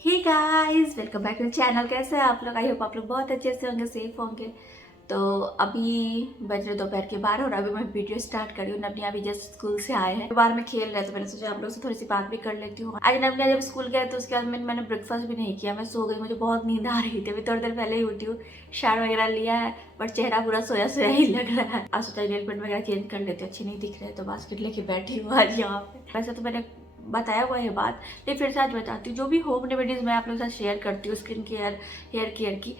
Hey guys, welcome back to channel. कैसे हैं आप लोग? आई होप आप लोग बहुत अच्छे से होंगे, सेफ होंगे। तो अभी बज रहे दोपहर के 12 और अभी मैं वीडियो स्टार्ट कर रही हूँ। नबनी अभी जस्ट स्कूल से आए हैं, बाहर में खेल रहे थे। मैंने सोचा आप लोग से थोड़ी सी बात भी कर लेती हूँ। आज नबनी जब स्कूल गए तो उसके बाद मैंने ब्रेकफास्ट भी नहीं किया, मैं सो गई। मुझे बहुत नींद आ रही थी, अभी थोड़ी देर पहले ही उठी हूँ। शावर वगैरह लिया है बट चेहरा पूरा सोया सोया ही लग रहा है। आज सोचा नेल पेंट वगैरह चेंज कर लेते, अच्छे नहीं दिख रहे तो बास्केट लेके बैठी हूँ आज यहाँ पे। वैसे तो मैंने बताया हुआ है बात, लेकिन फिर से आज बताती हूँ। जो भी होम रेमेडीज मैं आप लोगों के साथ शेयर करती हूँ स्किन केयर, हेयर केयर की,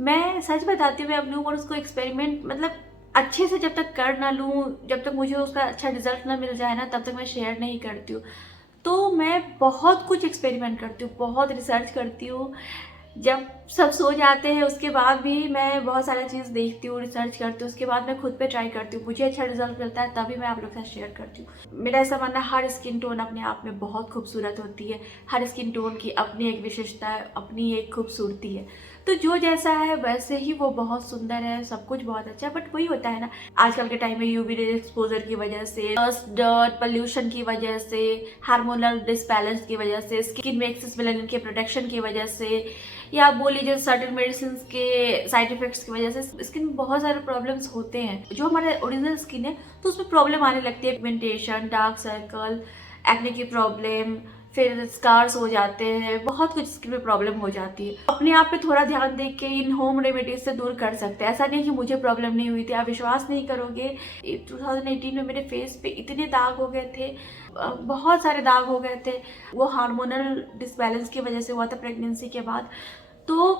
मैं सच बताती हूँ। मैं अपने ऊपर उसको एक्सपेरिमेंट मतलब अच्छे से जब तक कर ना लूँ, जब तक मुझे उसका अच्छा रिजल्ट ना मिल जाए ना, तब तक मैं शेयर नहीं करती हूँ। तो मैं बहुत कुछ एक्सपेरिमेंट करती हूँ, बहुत रिसर्च करती हूँ। जब सब सो जाते हैं उसके बाद भी मैं बहुत सारा चीज़ देखती हूँ, रिसर्च करती हूँ, उसके बाद मैं खुद पे ट्राई करती हूँ। मुझे अच्छा रिजल्ट मिलता है तभी मैं आप लोग के साथ शेयर करती हूँ। मेरा ऐसा मानना है हर स्किन टोन अपने आप में बहुत खूबसूरत होती है। हर स्किन टोन की अपनी एक विशेषता है, अपनी एक खूबसूरती है। तो जो जैसा है वैसे ही वो बहुत सुंदर है, सब कुछ बहुत अच्छा है। बट वही होता है ना, आजकल के टाइम में यूवी रे एक्सपोजर की वजह से, डस्ट डर्ट पोल्यूशन की वजह से, हार्मोनल डिसबैलेंस की वजह से, स्किन में एक्सेस मेलानिन के प्रोडक्शन की वजह से, या बोल लीजिए सर्टेन मेडिसिन के साइड इफेक्ट्स की वजह से स्किन में बहुत सारे प्रॉब्लम्स होते हैं। जो हमारे ओरिजिनल स्किन है तो उसमें प्रॉब्लम आने लगती है, पिगमेंटेशन, डार्क सर्कल, एक्ने की प्रॉब्लम, फिर स्कार्स हो जाते हैं, बहुत कुछ स्किन में प्रॉब्लम हो जाती है। अपने आप पे थोड़ा ध्यान दे के इन होम रेमेडीज से दूर कर सकते हैं। ऐसा नहीं कि मुझे प्रॉब्लम नहीं हुई थी, आप विश्वास नहीं करोगे 2018 में मेरे फेस पे इतने दाग हो गए थे, बहुत सारे दाग हो गए थे। वो हार्मोनल डिसबैलेंस की वजह से हुआ था प्रेगनेंसी के बाद। तो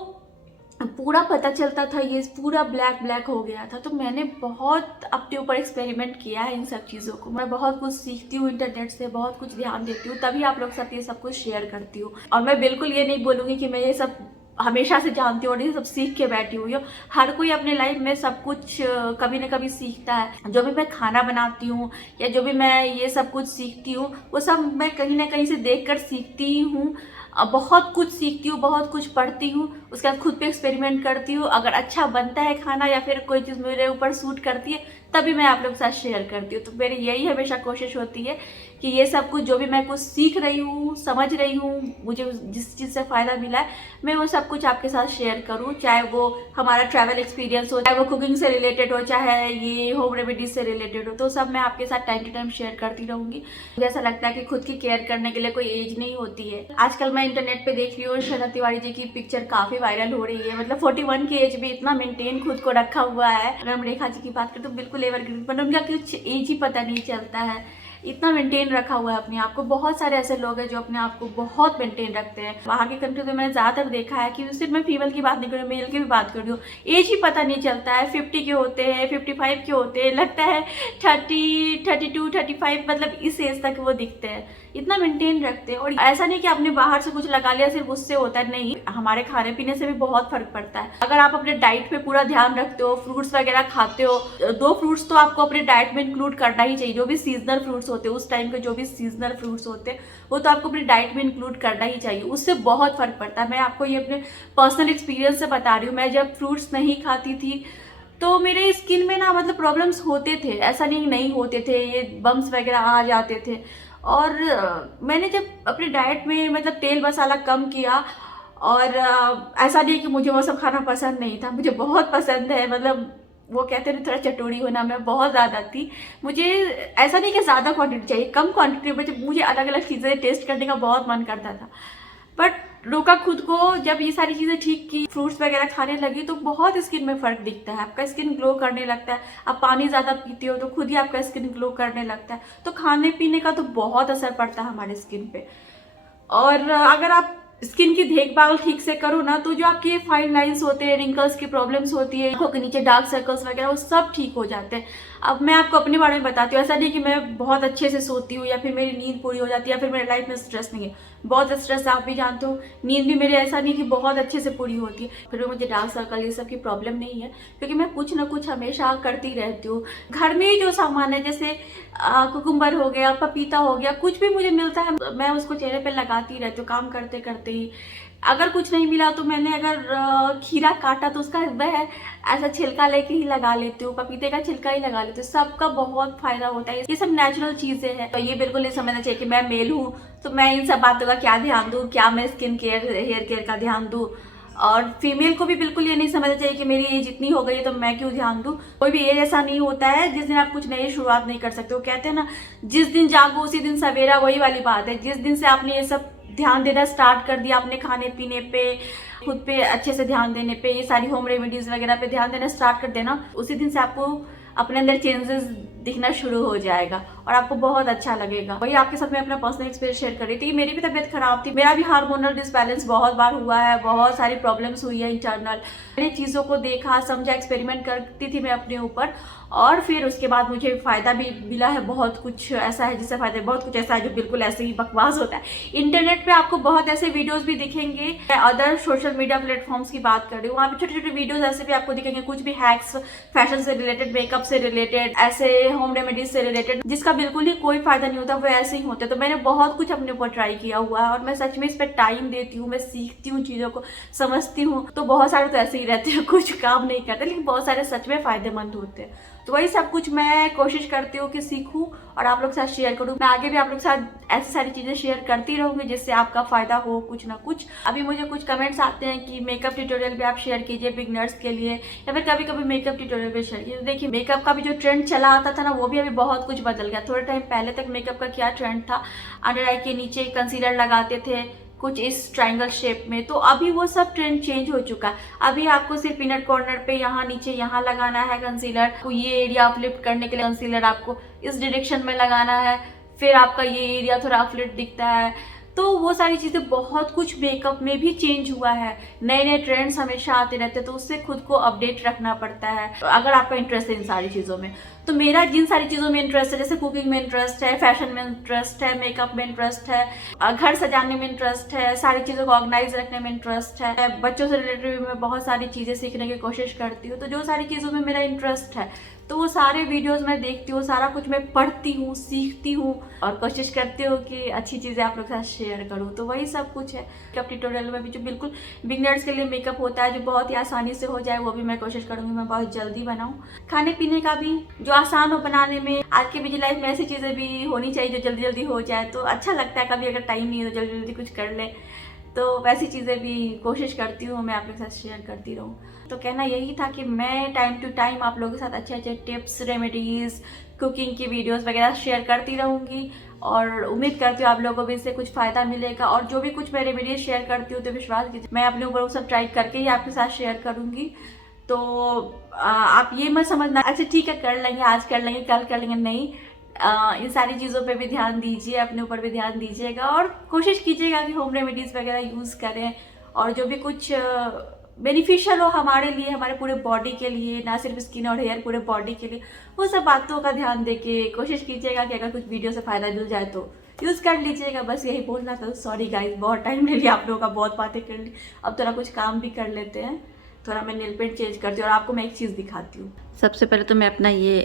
पूरा पता चलता था, ये पूरा ब्लैक ब्लैक हो गया था। तो मैंने बहुत अपने ऊपर एक्सपेरिमेंट किया है इन सब चीज़ों को। मैं बहुत कुछ सीखती हूँ इंटरनेट से, बहुत कुछ ध्यान देती हूँ, तभी आप लोग के साथ ये सब कुछ शेयर करती हूँ। और मैं बिल्कुल ये नहीं बोलूँगी कि मैं ये सब हमेशा से जानती हूँ और ये सब सीख के बैठी हुई हूँ। हर कोई अपने लाइफ में सब कुछ कभी ना कभी सीखता है। जो भी मैं खाना बनाती हूँ या जो भी मैं ये सब कुछ सीखती हूँ, वो सब मैं कहीं ना कहीं से देख कर सीखती हूँ। बहुत कुछ सीखती हूँ, बहुत कुछ पढ़ती हूँ, उसके बाद खुद पे एक्सपेरिमेंट करती हूँ। अगर अच्छा बनता है खाना या फिर कोई चीज़ मेरे ऊपर सूट करती है तभी मैं आप लोग के साथ शेयर करती हूँ। तो मेरी यही हमेशा कोशिश होती है कि ये सब कुछ जो भी मैं कुछ सीख रही हूँ, समझ रही हूँ, मुझे जिस चीज़ से फ़ायदा मिला है, मैं वो सब कुछ आपके साथ शेयर करूँ। चाहे वो हमारा ट्रैवल एक्सपीरियंस हो, चाहे वो कुकिंग से रिलेटेड हो, चाहे ये होम रेमेडीज से रिलेटेड हो, तो सब मैं आपके साथ टाइम टू टाइम शेयर करती रहूँगी। मुझे ऐसा लगता है कि खुद की केयर करने के लिए कोई एज नहीं होती है। आजकल मैं इंटरनेट पे देख रही हूँ शरद तिवारी जी की पिक्चर काफ़ी वायरल हो रही है। मतलब 41 की एज में इतना मेंटेन खुद को रखा हुआ है। अगर हम रेखा जी की बात करें तो बिल्कुल एवरग्रीन, पर उनका कुछ एज ही पता नहीं चलता है, इतना मेंटेन रखा हुआ है अपने आप को। बहुत सारे ऐसे लोग हैं जो अपने आप को बहुत मेंटेन रखते हैं। वहाँ की कंट्री में मैंने ज़्यादातर देखा है कि सिर्फ मैं फीमेल की बात नहीं कर रही हूँ, मेल की भी बात कर रही हूँ, एज ही पता नहीं चलता है। 50 के होते हैं, 55 के होते हैं, लगता है 30, 32, 35, मतलब इस एज तक वो दिखते हैं, इतना मेंटेन रखते हैं। और ऐसा नहीं कि आपने बाहर से कुछ लगा लिया सिर्फ उससे होता है, नहीं, हमारे खाने पीने से भी बहुत फर्क पड़ता है। अगर आप अपने डाइट पे पूरा ध्यान रखते हो, फ्रूट्स वगैरह खाते हो, 2 फ्रूट्स तो आपको अपने डाइट में इंक्लूड करना ही चाहिए। जो भी सीजनल फ्रूट्स होते हैं, उस टाइम के जो भी सीजनल फ्रूट्स होते हैं, वो तो आपको अपनी डाइट में इंक्लूड करना ही चाहिए। उससे बहुत फर्क पड़ता है। मैं आपको ये अपने पर्सनल एक्सपीरियंस से बता रही हूँ। मैं जब फ्रूट्स नहीं खाती थी तो मेरे स्किन में ना मतलब प्रॉब्लम्स होते थे, ऐसा नहीं होते थे, ये बम्स वगैरह आ जाते थे। और मैंने जब अपने डाइट में मतलब तेल मसाला कम किया, और ऐसा नहीं कि मुझे वो सब खाना पसंद नहीं था, मुझे बहुत पसंद है। मतलब वो कहते हैं थोड़ा चटोरी होना, मैं बहुत ज़्यादा थी। मुझे ऐसा नहीं कि ज़्यादा क्वांटिटी चाहिए, कम क्वांटिटी में मुझे अलग अलग चीज़ें टेस्ट करने का बहुत मन करता था। बट रोका खुद को, जब ये सारी चीज़ें ठीक की, फ्रूट्स वगैरह खाने लगी, तो बहुत स्किन में फ़र्क दिखता है। आपका स्किन ग्लो करने लगता है। आप पानी ज़्यादा पीते हो तो खुद ही आपका स्किन ग्लो करने लगता है। तो खाने पीने का तो बहुत असर पड़ता है हमारे स्किन पे। और अगर आप स्किन की देखभाल ठीक से करो ना, तो जो आपके फाइन लाइंस होते हैं, रिंकल्स की प्रॉब्लम्स होती है, आंखों के नीचे डार्क सर्कल्स वगैरह, वो सब ठीक हो जाते हैं। अब मैं आपको अपने बारे में बताती हूँ। ऐसा नहीं कि मैं बहुत अच्छे से सोती हूँ या फिर मेरी नींद पूरी हो जाती है या फिर मेरे लाइफ में स्ट्रेस नहीं है। बहुत स्ट्रेस आप भी जानते हो। नींद भी मेरी ऐसा नहीं कि बहुत अच्छे से पूरी होती है, फिर भी मुझे डार्क सर्कल ये सब की प्रॉब्लम नहीं है, क्योंकि मैं कुछ ना कुछ हमेशा करती रहती हूँ। घर में ही जो सामान है, जैसे कुकुम्बर हो गया, पपीता हो गया, कुछ भी मुझे मिलता है मैं उसको चेहरे पे लगाती रहती हूँ काम करते करते ही। अगर कुछ नहीं मिला तो मैंने अगर खीरा काटा तो उसका वह ऐसा छिलका लेके ही लगा लेती हूँ, पपीते का छिलका ही लगा लेती हूँ। सबका बहुत फायदा होता है, ये सब नेचुरल चीजें हैं। तो ये बिल्कुल नहीं समझना चाहिए कि मैं मेल हूँ तो मैं इन सब बातों का क्या ध्यान दूँ, क्या मैं स्किन केयर हेयर केयर का ध्यान दूँ। और फीमेल को भी बिल्कुल ये नहीं समझना चाहिए कि मेरी एज इतनी हो गई है तो मैं क्यों ध्यान दूँ। कोई भी एज ऐसा नहीं होता है जिस दिन आप कुछ नई शुरुआत नहीं कर सकते। वो कहते हैं ना, जिस दिन जागो उसी दिन सवेरा, वही वाली बात है। जिस दिन से आपने ये सब ध्यान देना स्टार्ट कर दिया, अपने खाने पीने पे, खुद पे अच्छे से ध्यान देने पे, ये सारी होम रेमेडीज वगैरह पे ध्यान देना स्टार्ट कर देना, उसी दिन से आपको अपने अंदर चेंजेस दिखना शुरू हो जाएगा और आपको बहुत अच्छा लगेगा। वही आपके साथ मैं अपना पर्सनल एक्सपीरियंस शेयर कर रही थी। मेरी भी तबीयत खराब थी, मेरा भी हार्मोनल डिसबैलेंस बहुत बार हुआ है, बहुत सारी प्रॉब्लम्स हुई है इंटरनल। मैंने चीज़ों को देखा, समझा, एक्सपेरिमेंट करती थी मैं अपने ऊपर और फिर उसके बाद मुझे फ़ायदा भी मिला है। बहुत कुछ ऐसा है जिससे फ़ायदा, बहुत कुछ ऐसा है जो बिल्कुल ऐसे ही बकवास होता है। इंटरनेट पे आपको बहुत ऐसे वीडियोस भी दिखेंगे, मैं अदर सोशल मीडिया प्लेटफॉर्म्स की बात कर रही हूँ, वहाँ पे छोटे छोटे वीडियोस ऐसे भी आपको दिखेंगे, कुछ भी हैक्स, फैशन से रिलेटेड, मेकअप से रिलेटेड, ऐसे होम रेमेडीज से रिलेटेड, जिसका बिल्कुल ही कोई फायदा नहीं होता, वो ऐसे ही होते। तो मैंने बहुत कुछ अपने ऊपर ट्राई किया हुआ है और मैं सच में इस पर टाइम देती हूँ, मैं सीखती हूँ, चीज़ों को समझती हूँ। तो बहुत सारे तो ऐसे ही रहते हैं, कुछ काम नहीं करते, लेकिन बहुत सारे सच में फायदेमंद होते हैं। तो वही सब कुछ मैं कोशिश करती हूँ कि सीखूं और आप लोग के साथ शेयर करूँ। मैं आगे भी आप लोग के साथ ऐसी सारी चीज़ें शेयर करती रहूँगी जिससे आपका फ़ायदा हो कुछ ना कुछ। अभी मुझे कुछ कमेंट्स आते हैं कि मेकअप ट्यूटोरियल भी आप शेयर कीजिए बिगनर्स के लिए, या फिर कभी कभी मेकअप ट्यूटोरियल भी शेयर कीजिए। देखिए, मेकअप का भी जो ट्रेंड चला आता था ना, वो भी अभी बहुत कुछ बदल गया। थोड़े टाइम पहले तक मेकअप का क्या ट्रेंड था, अंडर आई के नीचे कंसीलर लगाते थे कुछ इस ट्रायंगल शेप में, तो अभी वो सब ट्रेंड चेंज हो चुका है। अभी आपको सिर्फ इनर कॉर्नर पे यहाँ नीचे यहाँ लगाना है कंसीलर, ये एरिया अपलिफ्ट करने के लिए कंसीलर आपको इस डायरेक्शन में लगाना है, फिर आपका ये एरिया थोड़ा अपलिफ्ट दिखता है। तो वो सारी चीज़ें, बहुत कुछ मेकअप में भी चेंज हुआ है, नए नए ट्रेंड्स हमेशा आते रहते हैं, तो उससे खुद को अपडेट रखना पड़ता है अगर आपका इंटरेस्ट है इन सारी चीज़ों में। तो मेरा जिन सारी चीज़ों में इंटरेस्ट है, जैसे कुकिंग में इंटरेस्ट है, फैशन में इंटरेस्ट है, मेकअप में इंटरेस्ट है, घर सजाने में इंटरेस्ट है, सारी चीज़ों को ऑर्गेनाइज रखने में इंटरेस्ट है, बच्चों से रिलेटेड मैं बहुत सारी चीज़ें सीखने की कोशिश करती हूँ। तो जो सारी चीज़ों में मेरा इंटरेस्ट है तो वो सारे वीडियोस मैं देखती हूँ, सारा कुछ मैं पढ़ती हूँ, सीखती हूँ और कोशिश करती हूँ कि अच्छी चीज़ें आप लोग के साथ शेयर करूँ। तो वही सब कुछ है। मेकअप ट्यूटोरियल में भी जो बिल्कुल बिगनर्स के लिए मेकअप होता है, जो बहुत ही आसानी से हो जाए, वो भी मैं कोशिश करूँगी मैं बहुत जल्दी बनाऊँ। खाने पीने का भी जो आसान हो बनाने में, आज के बिजी लाइफ में ऐसी चीज़ें भी होनी चाहिए जो जल्दी जल्दी हो जाए, तो अच्छा लगता है। कभी अगर टाइम नहीं है तो जल्दी जल्दी कुछ कर ले, तो वैसी चीज़ें भी कोशिश करती हूँ मैं आप लोग के साथ शेयर करती रहूँ। तो कहना यही था कि मैं टाइम टू टाइम आप लोगों के साथ अच्छे अच्छे टिप्स, रेमेडीज़, कुकिंग की वीडियोस वगैरह शेयर करती रहूँगी और उम्मीद करती हूँ आप लोगों को भी इससे कुछ फ़ायदा मिलेगा। और जो भी कुछ मैं रेमेडीज शेयर करती हूँ तो विश्वास कीजिए मैं अपने ऊपर वो सब ट्राई करके ही आपके साथ शेयर करूँगी। तो आप ये मत समझना अच्छा ठीक है कर लेंगे, आज कर लेंगे, कल कर लेंगे, नहीं। इन सारी चीज़ों पे भी ध्यान दीजिए, अपने ऊपर भी ध्यान दीजिएगा और कोशिश कीजिएगा कि होम रेमेडीज़ वगैरह यूज़ करें और जो भी कुछ बेनिफिशियल हो हमारे लिए, हमारे पूरे बॉडी के लिए, ना सिर्फ स्किन और हेयर, पूरे बॉडी के लिए, वो सब बातों का ध्यान देके कोशिश कीजिएगा कि अगर कुछ वीडियो से फ़ायदा मिल जाए तो यूज़ कर लीजिएगा। बस यही बोलना था। सॉरी गाइस, बहुत टाइम ले लिया आप लोगों का, बहुत बातें कर ली। अब थोड़ा कुछ काम भी कर लेते हैं, थोड़ा मैं नेल पेंट चेंज करती हूँ और आपको मैं एक चीज़ दिखाती हूँ। सबसे पहले तो मैं अपना ये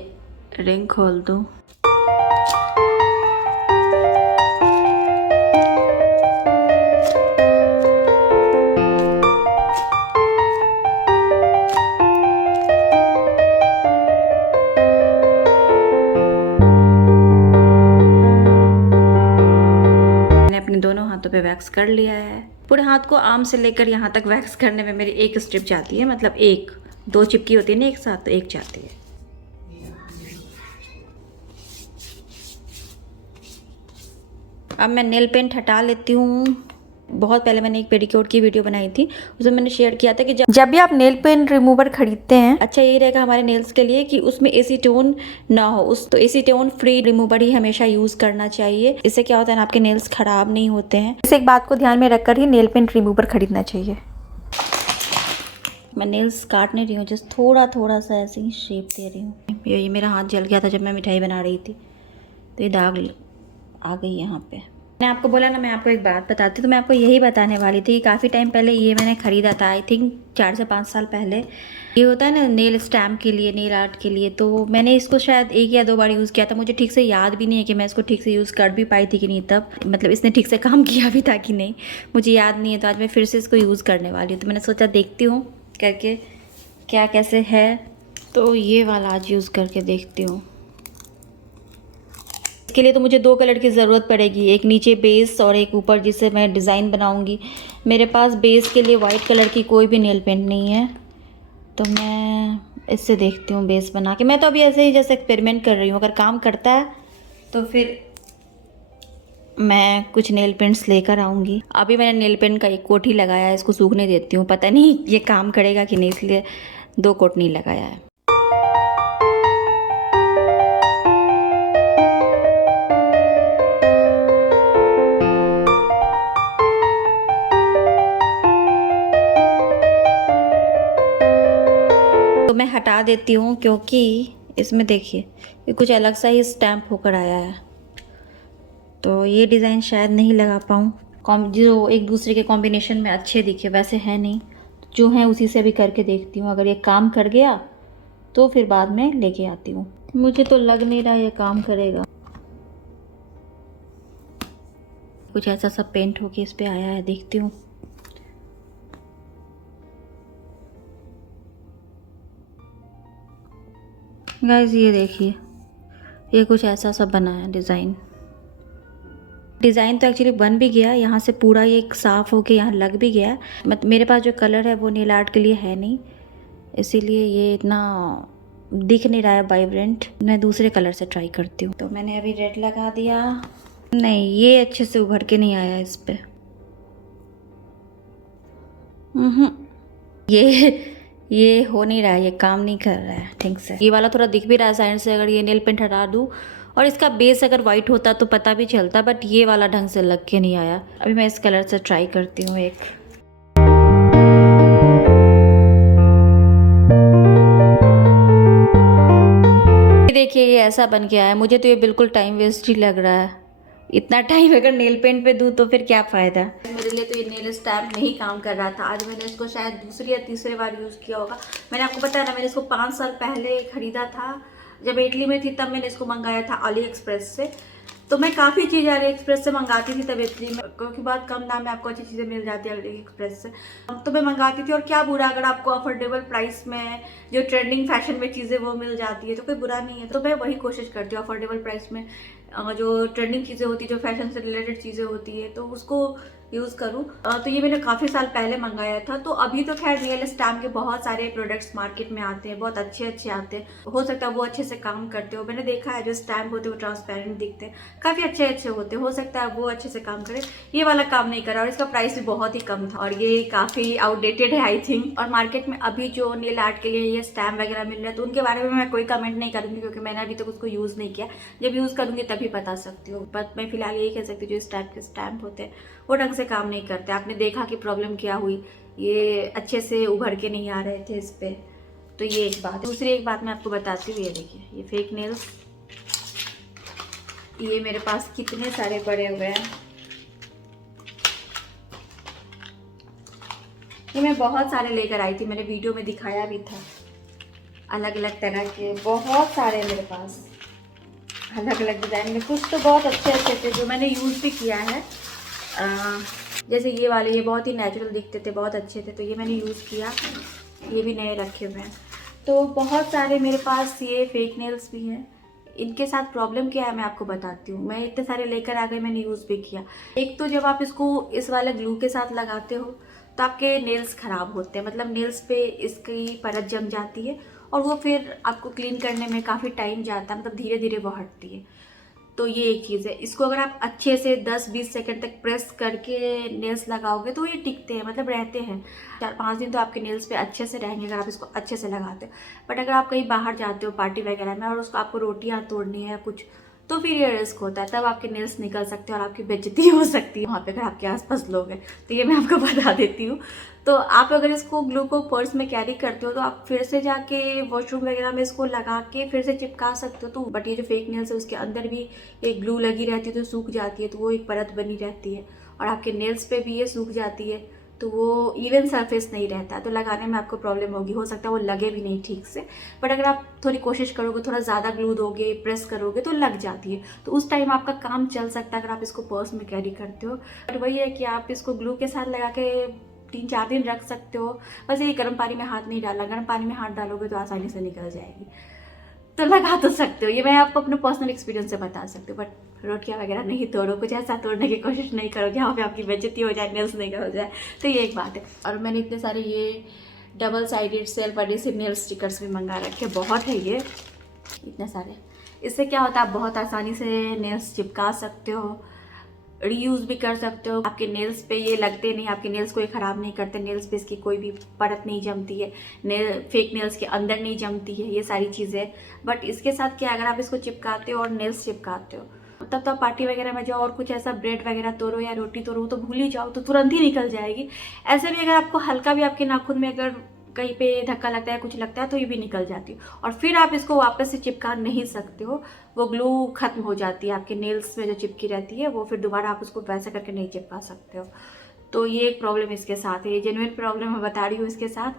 रिंग खोल दूँ। दोनों हाथों पे वैक्स कर लिया है। पूरे हाथ को आर्म से लेकर यहाँ तक वैक्स करने में मेरी एक स्ट्रिप जाती है, मतलब एक दो चिपकी होती है ना एक साथ, तो एक जाती है। अब मैं नेल पेंट हटा लेती हूँ। बहुत पहले मैंने एक पेडिक्योर की वीडियो बनाई थी, उसमें मैंने शेयर किया था कि जब भी आप नेल पेंट रिमूवर खरीदते हैं, अच्छा यही रहेगा हमारे नेल्स के लिए कि उसमें एसीटोन ना हो, तो एसीटोन फ्री रिमूवर ही हमेशा यूज करना चाहिए। इससे क्या होता है ना, आपके नेल्स खराब नहीं होते हैं। इस एक बात को ध्यान में रखकर ही नेल पेंट रिमूवर खरीदना चाहिए। मैं नेल्स काट नहीं रही हूँ, जस्ट थोड़ा थोड़ा सा ऐसे ही शेप दे रही हूँ। ये मेरा हाथ जल गया था जब मैं मिठाई बना रही थी, तो ये दाग आ गई यहाँ पे। मैंने आपको बोला ना मैं आपको एक बात बताती, तो मैं आपको यही बताने वाली थी। काफ़ी टाइम पहले ये मैंने ख़रीदा था, आई थिंक 4 से 5 साल पहले। ये होता है ना नेल स्टैम्प के लिए, नेल आर्ट के लिए। तो मैंने इसको शायद 1 या 2 बार यूज़ किया था। मुझे ठीक से याद भी नहीं है कि मैं इसको ठीक से यूज़ कर भी पाई थी कि नहीं तब, मतलब इसने ठीक से काम किया भी था कि नहीं, मुझे याद नहीं है। तो आज मैं फिर से इसको यूज़ करने वाली हूँ। तो मैंने सोचा देखती हूँ करके क्या कैसे है। तो ये वाला आज यूज़ करके देखती हूँ। इसके लिए तो मुझे 2 कलर की ज़रूरत पड़ेगी, एक नीचे बेस और एक ऊपर जिससे मैं डिज़ाइन बनाऊंगी। मेरे पास बेस के लिए वाइट कलर की कोई भी नेल पेंट नहीं है, तो मैं इससे देखती हूँ बेस बना के। मैं तो अभी ऐसे ही जैसे एक्सपेरिमेंट कर रही हूँ, अगर काम करता है तो फिर मैं कुछ नेल पेंट्स लेकर आऊँगी। अभी मैंने नेल पेंट का 1 कोट ही लगाया है, इसको सूखने देती हूँ। पता नहीं ये काम करेगा कि नहीं, इसलिए 2 कोट नहीं लगाया है। तो मैं हटा देती हूँ क्योंकि इसमें देखिए ये कुछ अलग सा ही स्टैम्प होकर आया है, तो ये डिज़ाइन शायद नहीं लगा पाऊँ। जो एक दूसरे के कॉम्बिनेशन में अच्छे दिखे वैसे है नहीं, जो है उसी से भी करके देखती हूँ। अगर ये काम कर गया तो फिर बाद में लेके आती हूँ। मुझे तो लग नहीं रहा ये काम करेगा। कुछ ऐसा सब पेंट होके इस पे आया है, देखती हूँ। गाइस ये देखिए, ये कुछ ऐसा सब बना है डिज़ाइन। डिज़ाइन तो एक्चुअली बन भी गया, यहाँ से पूरा ये साफ़ होके यहाँ लग भी गया। मेरे पास जो कलर है वो नेल आर्ट के लिए है नहीं, इसीलिए ये इतना दिख नहीं रहा है वाइब्रेंट। मैं दूसरे कलर से ट्राई करती हूँ। तो मैंने अभी रेड लगा दिया, नहीं ये अच्छे से उभर के नहीं आया इस पर। ये हो नहीं रहा है, ये काम नहीं कर रहा है ठीक से। ये वाला थोड़ा दिख भी रहा है साइड से। अगर ये नेल पेंट हटा दूँ और इसका बेस अगर वाइट होता तो पता भी चलता, बट ये वाला ढंग से लग के नहीं आया। अभी मैं इस कलर से ट्राई करती हूँ एक। देखिए ये ऐसा बन के आया। मुझे तो ये बिल्कुल टाइम वेस्ट ही लग रहा है। इतना टाइम अगर नेल पेंट पे दूँ तो फिर क्या फ़ायदा। मेरे लिए तो ये नेल स्टैम्प नहीं काम कर रहा था। आज मैंने इसको शायद दूसरी या तीसरी बार यूज़ किया होगा। मैंने आपको बताया ना, मैंने इसको 5 साल पहले ख़रीदा था। जब इटली में थी तब मैंने इसको मंगाया था अली एक्सप्रेस से। तो मैं काफ़ी चीज़ें अली एक्सप्रेस से मंगाती थी तब इटली में, क्योंकि बहुत कम दाम में आपको अच्छी चीज़ें मिल जाती है अली एक्सप्रेस से। तो मैं मंगाती थी, और क्या बुरा अगर आपको अफोर्डेबल प्राइस में जो ट्रेंडिंग फैशन में चीज़ें वो मिल जाती है तो कोई बुरा नहीं है। तो मैं वही कोशिश करती हूँ अफोर्डेबल प्राइस में जो ट्रेंडिंग चीज़ें होती है, जो फैशन से रिलेटेड चीज़ें होती है, तो उसको यूज़ करूँ। तो ये मैंने काफ़ी साल पहले मंगाया था। तो अभी तो खैर नेल स्टैम्प के बहुत सारे प्रोडक्ट्स मार्केट में आते हैं, बहुत अच्छे अच्छे आते हैं। हो सकता है वो अच्छे से काम करते हो। मैंने देखा है जो स्टैम्प होते हैं वो ट्रांसपेरेंट दिखते हैं, काफ़ी अच्छे अच्छे होते हैं। हो सकता है वो अच्छे से काम करे। ये वाला काम नहीं करा, और इसका प्राइस भी बहुत ही कम था, और ये काफ़ी आउटडेटेड है आई थिंक। और मार्केट में अभी जो नेल आर्ट के लिए ये स्टैम्प वगैरह मिल रहा है तो उनके बारे में मैं कोई कमेंट नहीं करूँगी, क्योंकि मैंने अभी तक उसको यूज़ नहीं किया। जब यूज़ करूँगी तभी बता सकती हूँ। बट मैं फिलहाल यही कह सकती हूँ जो इस टाइप के स्टैम्प होते हैं वो ढंग से काम नहीं करते। आपने देखा कि प्रॉब्लम क्या हुई, ये अच्छे से उभर के नहीं आ रहे थे इस पे। तो ये एक बात। दूसरी एक बात मैं आपको बताती हूँ, ये देखिए ये फेक नेल्स, ये मेरे पास कितने सारे पड़े हुए हैं। ये मैं बहुत सारे लेकर आई थी, मैंने वीडियो में दिखाया भी था। अलग अलग तरह के बहुत सारे मेरे पास, अलग अलग डिज़ाइन में। कुछ तो बहुत अच्छे अच्छे थे जो मैंने यूज़ भी किया है। जैसे ये वाले, ये बहुत ही नेचुरल दिखते थे, बहुत अच्छे थे, तो ये मैंने यूज़ किया। ये भी नए रखे हुए हैं। तो बहुत सारे मेरे पास ये फेक नेल्स भी हैं। इनके साथ प्रॉब्लम क्या है मैं आपको बताती हूँ। मैं इतने सारे लेकर आ गई, मैंने यूज़ भी किया। एक तो जब आप इसको इस वाले ग्लू के साथ लगाते हो तो आपके नेल्स ख़राब होते हैं, मतलब नेल्स पे इसकी परत जम जाती है, और वो फिर आपको क्लीन करने में काफ़ी टाइम जाता है, मतलब धीरे धीरे वो हटती है। तो ये एक चीज़ है। इसको अगर आप अच्छे से 10-20 सेकंड तक प्रेस करके नेल्स लगाओगे तो ये टिकते हैं, मतलब रहते हैं। 4-5 दिन तो आपके नेल्स पे अच्छे से रहेंगे अगर आप इसको अच्छे से लगाते हो। बट अगर आप कहीं बाहर जाते हो पार्टी वगैरह में और उसको आपको रोटियां तोड़नी है या कुछ, तो फिर ये रिस्क होता है, तब आपके नेल्स निकल सकते हैं और आपकी बेइज्जती हो सकती है वहाँ पे अगर आपके आसपास लोग हैं। तो ये मैं आपको बता देती हूँ। तो आप अगर इसको ग्लू को पर्स में कैरी करते हो तो आप फिर से जाके वॉशरूम वगैरह में इसको लगा के फिर से चिपका सकते हो। तो बट ये जो फेक नेल्स है उसके अंदर भी एक ग्लू लगी रहती है, तो सूख जाती है, तो वो एक परत बनी रहती है और आपके नेल्स पे भी ये सूख जाती है, तो वो इवन सरफेस नहीं रहता, तो लगाने में आपको प्रॉब्लम होगी। हो सकता है वो लगे भी नहीं ठीक से, बट अगर आप थोड़ी कोशिश करोगे, थोड़ा ज़्यादा ग्लू दोगे, प्रेस करोगे तो लग जाती है। तो उस टाइम आपका काम चल सकता है अगर आप इसको पर्स में कैरी करते हो। बट वही है कि आप इसको ग्लू के साथ लगा के 3-4 दिन रख सकते हो। बस ये गर्म पानी में हाथ नहीं डालना, गर्म पानी में हाथ डालोगे तो आसानी से निकल जाएगी। तो लगा तो सकते हो, ये मैं आपको अपने पर्सनल एक्सपीरियंस से बता सकती हूँ। बट रोटियाँ वगैरह नहीं तोड़ो, कुछ ऐसा तोड़ने की कोशिश नहीं करो जहाँ पे आपकी बेइज्जती हो जाए, नेल्स नहीं हो जाए। तो ये एक बात है। और मैंने इतने सारे ये double sided self adhesive nail stickers भी मंगा रखे, बहुत है ये इतने सारे। इससे क्या होता है, आप बहुत आसानी से नेल्स चिपका सकते हो, रीयूज़ भी कर सकते हो। आपके नेल्स पे ये लगते नहीं, आपके नेल्स को ये ख़राब नहीं करते, नेल्स पे इसकी कोई भी परत नहीं जमती है, फेक नेल्स के अंदर नहीं जमती है, ये सारी चीज़ें। बट इसके साथ क्या, अगर आप इसको चिपकाते हो और नेल्स चिपकाते हो तब तो पार्टी वगैरह में जाओ और कुछ ऐसा ब्रेड वगैरह तोड़ो या रोटी तोड़ो तो भूल ही जाओ, तो तुरंत ही निकल जाएगी। ऐसे भी अगर आपको हल्का भी आपके नाखून में अगर कहीं पे धक्का लगता है, कुछ लगता है, तो ये भी निकल जाती है और फिर आप इसको वापस से चिपका नहीं सकते हो, वो ग्लू खत्म हो जाती है आपके नेल्स में जो चिपकी रहती है, वो फिर दोबारा आप उसको वैसा करके नहीं चिपका सकते हो। तो ये एक प्रॉब्लम इसके साथ है, ये जेन्युइन प्रॉब्लम मैं बता रही हूँ। इसके साथ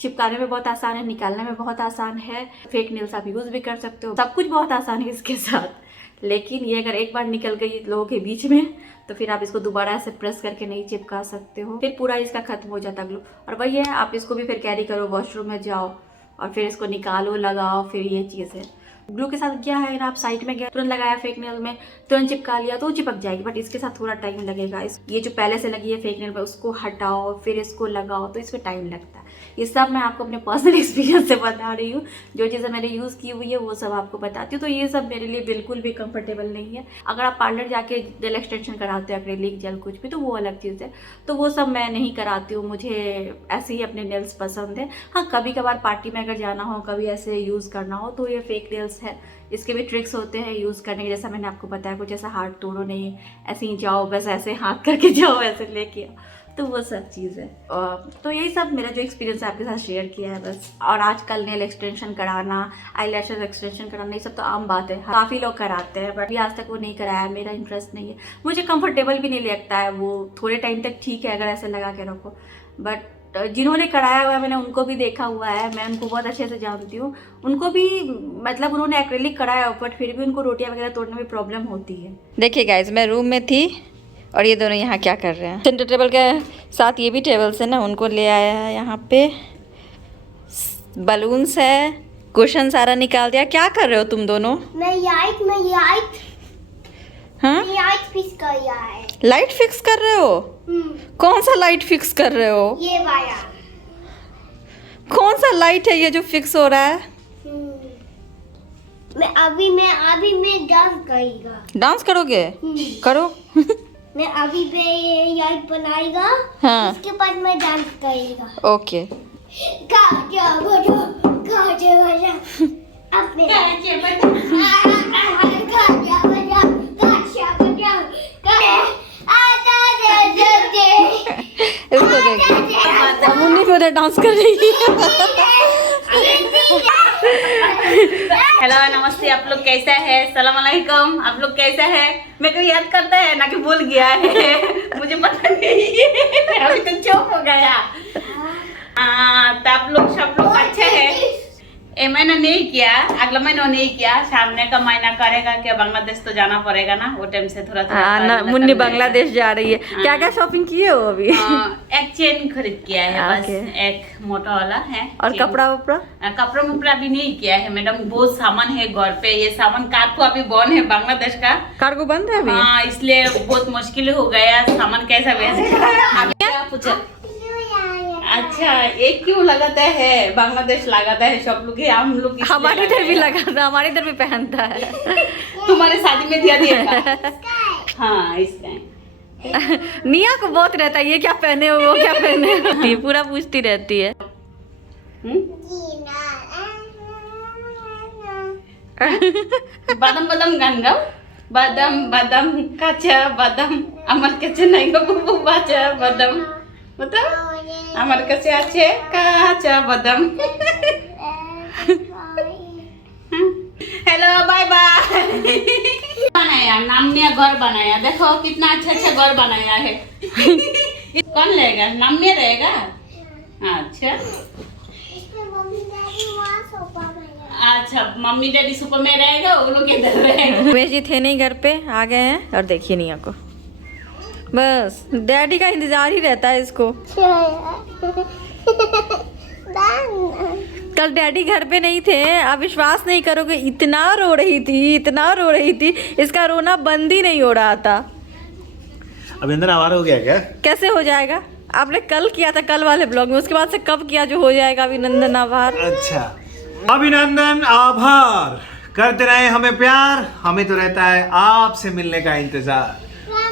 चिपकाने में बहुत आसान है, निकालने में बहुत आसान है, फेक नेल्स आप यूज़ भी कर सकते हो, सब कुछ बहुत आसान है इसके साथ। लेकिन ये अगर एक बार निकल गई लोगों के बीच में तो फिर आप इसको दोबारा ऐसे प्रेस करके नहीं चिपका सकते हो, फिर पूरा इसका खत्म हो जाता ग्लू। और वही है, आप इसको भी फिर कैरी करो, वॉशरूम में जाओ और फिर इसको निकालो, लगाओ, फिर ये चीज़ है। ग्लू के साथ क्या है, अगर आप साइड में गए तुरंत लगाया फेक नेल में, तुरंत चिपका लिया तो चिपक जाएगी, बट इसके साथ थोड़ा टाइम लगेगा। ये जो पहले से लगी है फेक नेल पे उसको हटाओ, फिर इसको लगाओ, तो इसमें टाइम लगता है। ये सब मैं आपको अपने पर्सनल एक्सपीरियंस से बता रही हूँ, जो चीज़ें मैंने यूज़ की हुई है वो सब आपको बताती हूँ। तो ये सब मेरे लिए बिल्कुल भी कंफर्टेबल नहीं है। अगर आप पार्लर जाके नेल एक्सटेंशन कराते हो, एक्रेलिक जेल कुछ भी, तो वो अलग चीज़ है, तो वो सब मैं नहीं कराती हूँ। मुझे ऐसे ही अपने नेल्स पसंद है। हाँ, कभी कभार पार्टी में अगर जाना हो, कभी ऐसे यूज़ करना हो, तो ये फेक नेल्स है, इसके भी ट्रिक्स होते हैं यूज़ करने के। जैसा मैंने आपको बताया, कुछ ऐसा हाथ तोड़ो नहीं, ऐसे ही जाओ, बस ऐसे हाथ करके जाओ, ऐसे लेके आओ, तो वो सब चीज़ है। तो यही सब मेरा जो एक्सपीरियंस है आपके साथ शेयर किया है बस। और आजकल नेल एक्सटेंशन कराना, आईलैशेस एक्सटेंशन कराना, ये सब तो आम बात है, काफ़ी लोग कराते हैं, बट आज तक वो नहीं कराया, मेरा इंटरेस्ट नहीं है, मुझे कंफर्टेबल भी नहीं लगता है वो। थोड़े टाइम तक ठीक है अगर ऐसे लगा के रखो, बट जिन्होंने कराया हुआ है मैंने उनको भी देखा हुआ है, मैं उनको बहुत अच्छे से जानती हूँ। उनको भी मतलब उन्होंने एक्रेलिक कराया, बट फिर भी उनको रोटियां वगैरह तोड़ने में प्रॉब्लम होती है। देखिए गाइज, मैं रूम में थी और ये दोनों यहाँ क्या कर रहे हैं। सेंटर टेबल के साथ ये भी टेबल्स है ना, उनको ले आया है। यहाँ पे बलून्स है, कुशन सारा निकाल दिया। क्या कर रहे हो तुम दोनों? मैं लाइट हाँ, लाइट फिक्स कर रहे हो? कौन सा लाइट फिक्स कर रहे हो? ये वाला। कौन सा लाइट है ये जो फिक्स हो रहा है? मैं अभी डांस करेगा। डांस करोगे? करो। मैं अभी पे ये लाइट बनाएगा, हाँ, उसके बाद मैं डांस करेगा। ओके। गाजा बजा, गाजा बजा, अपने गाजा बजा, गाजा बजा, गाजा बजा, आता दे दे। इसको देखिए, मुन्नी भी उधर डांस कर रही है। हेलो, नमस्ते। आप लोग कैसा है? सलाम अलैकुम। आप लोग कैसा है? मेरे को याद करता है ना कि भूल गया है, मुझे पता नहीं है, अभी तो चुप हो गया। तो आप लोग सब लोग अच्छे हैं? ये महीना नहीं किया, अगला महीना नहीं किया, सामने का महीना करेगा। क्या बांग्लादेश तो जाना पड़ेगा ना, वो टाइम से थोड़ा ना, मुन्नी बांग्लादेश जा रही है। क्या क्या शॉपिंग किए हो अभी? एक चेन खरीद किया है बस, एक मोटा वाला है। और कपड़ा वपड़ा? कपड़ा वपड़ा अभी नहीं किया है मैडम, बहुत सामान है घर पे। ये सामान कार्गो अभी बंद है, बांग्लादेश का कार्गो बंद है अभी। हाँ, इसलिए बहुत मुश्किल हो गया, सामान कैसा भेजेगा पूछा। अच्छा, एक क्यों लगाता है? बांग्लादेश लगाता है सब लोग, हम लोग हमारे इधर भी लगाता, हमारे इधर भी पहनता है। तुम्हारे शादी में दिया दिया। हाँ, इसका निया को बहुत रहता है, ये क्या पहने हो, वो क्या पहने हो, पूरा पूछती रहती है। बादाम बादाम गान गाओ। बादाम बादाम काचा बादाम আমার কাছে নাই গো বুবু বাচ্চা বাদাম बताओ আমার কাছে আছে কাঁচা বাদাম। Hello bye bye. बनाया नामिया घर बनाया, देखो कितना अच्छा अच्छा घर बनाया है। कौन लेगा? नामिया रहेगा। अच्छा अच्छा, मम्मी डैडी सुपर में रहेगा, वो लोग इधर रहेगा। उमेश जी थे नहीं घर पे, आ गए हैं और देखिए निया को, बस डैडी का इंतजार ही रहता है इसको। कल डैडी घर पे नहीं थे, आप विश्वास नहीं करोगे, इतना रो रही थी, इसका रोना बंद ही नहीं हो रहा था। अभिनंदन आवारा हो गया क्या? कैसे हो जाएगा? आपने कल किया था, कल वाले ब्लॉग में, उसके बाद से कब किया जो हो जाएगा अभिनंदन आभार। अच्छा, अभिनंदन आभार। करते रहे हमें प्यार, हमें तो रहता है आपसे मिलने का इंतजार।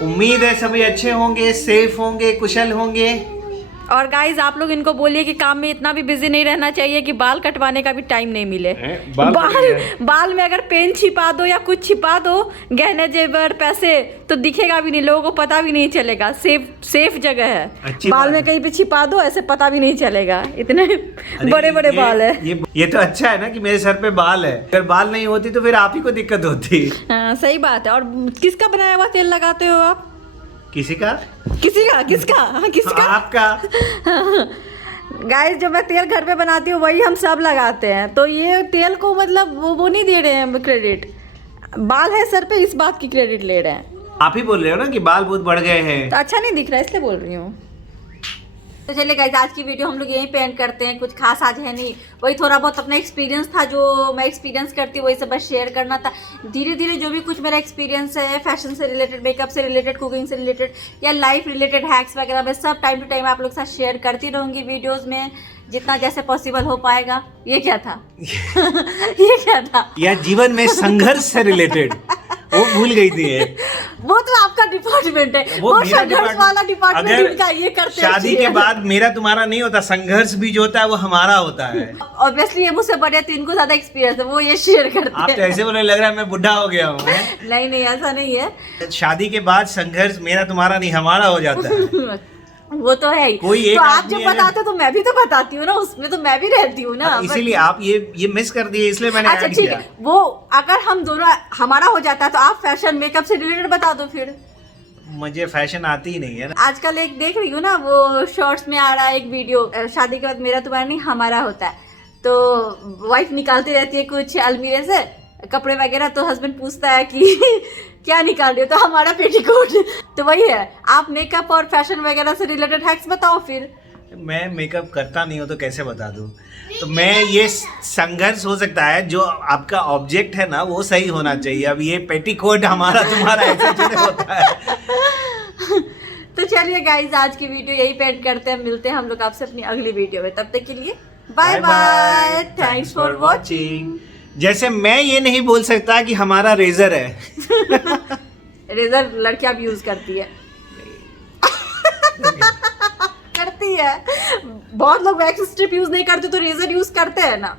उम्मीद है सभी अच्छे होंगे, सेफ होंगे, कुशल होंगे। और गाइज आप लोग इनको बोलिए कि काम में इतना भी बिजी नहीं रहना चाहिए कि बाल कटवाने का भी टाइम नहीं मिले। बाल में अगर पेन छिपा दो या कुछ छिपा दो, गहने जेवर पैसे, तो दिखेगा भी नहीं, लोगों को पता भी नहीं चलेगा। सेफ जगह है, बाल में कहीं पे छिपा दो, ऐसे पता भी नहीं चलेगा। इतने बड़े बड़े बाल है। ये तो अच्छा है ना कि मेरे सर पे बाल है, अगर बाल नहीं होती तो फिर आप ही को दिक्कत होती। हाँ सही बात है। और किसका बनाया हुआ तेल लगाते हो आप? किसका? आपका। गाइस जो मैं तेल घर पे बनाती हूँ वही हम सब लगाते हैं, तो ये तेल को मतलब वो नहीं दे रहे हैं क्रेडिट, बाल है सर पे इस बात की क्रेडिट ले रहे हैं। आप ही बोल रहे हो ना कि बाल बहुत बढ़ गए हैं, तो अच्छा नहीं दिख रहा है इसलिए बोल रही हूँ। तो चलिए गाइस आज की वीडियो हम लोग यहीं पे एंड करते हैं। कुछ खास आज है नहीं, वही थोड़ा बहुत अपना एक्सपीरियंस था जो मैं एक्सपीरियंस करती हूँ, वही सब बस शेयर करना था। धीरे धीरे जो भी कुछ मेरा एक्सपीरियंस है फैशन से रिलेटेड, मेकअप से रिलेटेड, कुकिंग से रिलेटेड या लाइफ रिलेटेड हैक्स वगैरह, मैं सब टाइम टू टाइम आप लोग के साथ शेयर करती रहूँगी वीडियोज़ में, जितना जैसे पॉसिबल हो पाएगा। ये क्या था? ये क्या था? या जीवन में संघर्ष से रिलेटेड, वो भूल गई थी ये। वो तो आपका डिपार्टमेंट है, वो संघर्ष वाला डिपार्टमेंट इनका, ये करते हैं। शादी के बाद मेरा तुम्हारा नहीं होता, संघर्ष भी जो होता है वो हमारा होता है। ऑब्वियसली ये मुझसे बड़े, तो इनको ज्यादा एक्सपीरियंस है, वो ये शेयर करते हैं। आप तो ऐसे बोले लग रहा है मैं बुढ़ा हो गया हूँ। नहीं ऐसा नहीं है। शादी के बाद संघर्ष मेरा तुम्हारा नहीं हमारा हो जाता है। वो तो है ही। कोई एक तो आप जब आदमी है बताते हो तो मैं भी तो बताती हूँ ना, उसमें तो मैं भी रहती हूँ ना। इसीलिए आप ये मिस कर दिए, इसलिए मैंने अच्छा ऐड ठीक किया। है, वो अगर हम दोनों हमारा हो जाता है तो आप फैशन मेकअप से रिलेटेड बता दो फिर। मुझे फैशन आती ही नहीं है ना। आजकल एक देख रही हूँ ना, वो शॉर्ट्स में आ रहा है एक वीडियो, शादी के बाद मेरा तुम्हारा नहीं हमारा होता है, तो वाइफ निकालती रहती है कुछ अलमीरे से कपड़े वगैरह, तो हस्बैंड पूछता है कि क्या निकाल रही हो, तो हमारा पेटीकोट। तो वही है, आप मेकअप और फैशन वगैरह से रिलेटेड हैक्स बताओ फिर। मैं मेकअप करता नहीं हूँ तो कैसे बता दूँ? तो मैं ये संघर्ष हो सकता है, जो आपका ऑब्जेक्ट है ना वो सही होना चाहिए। अब ये पेटीकोट हमारा तुम्हारा ऐसे नहीं होता है। तो चलिए गाइज आज की वीडियो यही पे एंड करते हैं, मिलते हैं हम लोग आपसे अपनी अगली वीडियो में, तब तक के लिए bye bye, thanks for watching. जैसे मैं ये नहीं बोल सकता कि हमारा रेजर है। रेजर लड़कियां भी यूज करती है। करती है, बहुत लोग वैक्स स्ट्रिप यूज नहीं करते तो रेजर यूज करते हैं ना।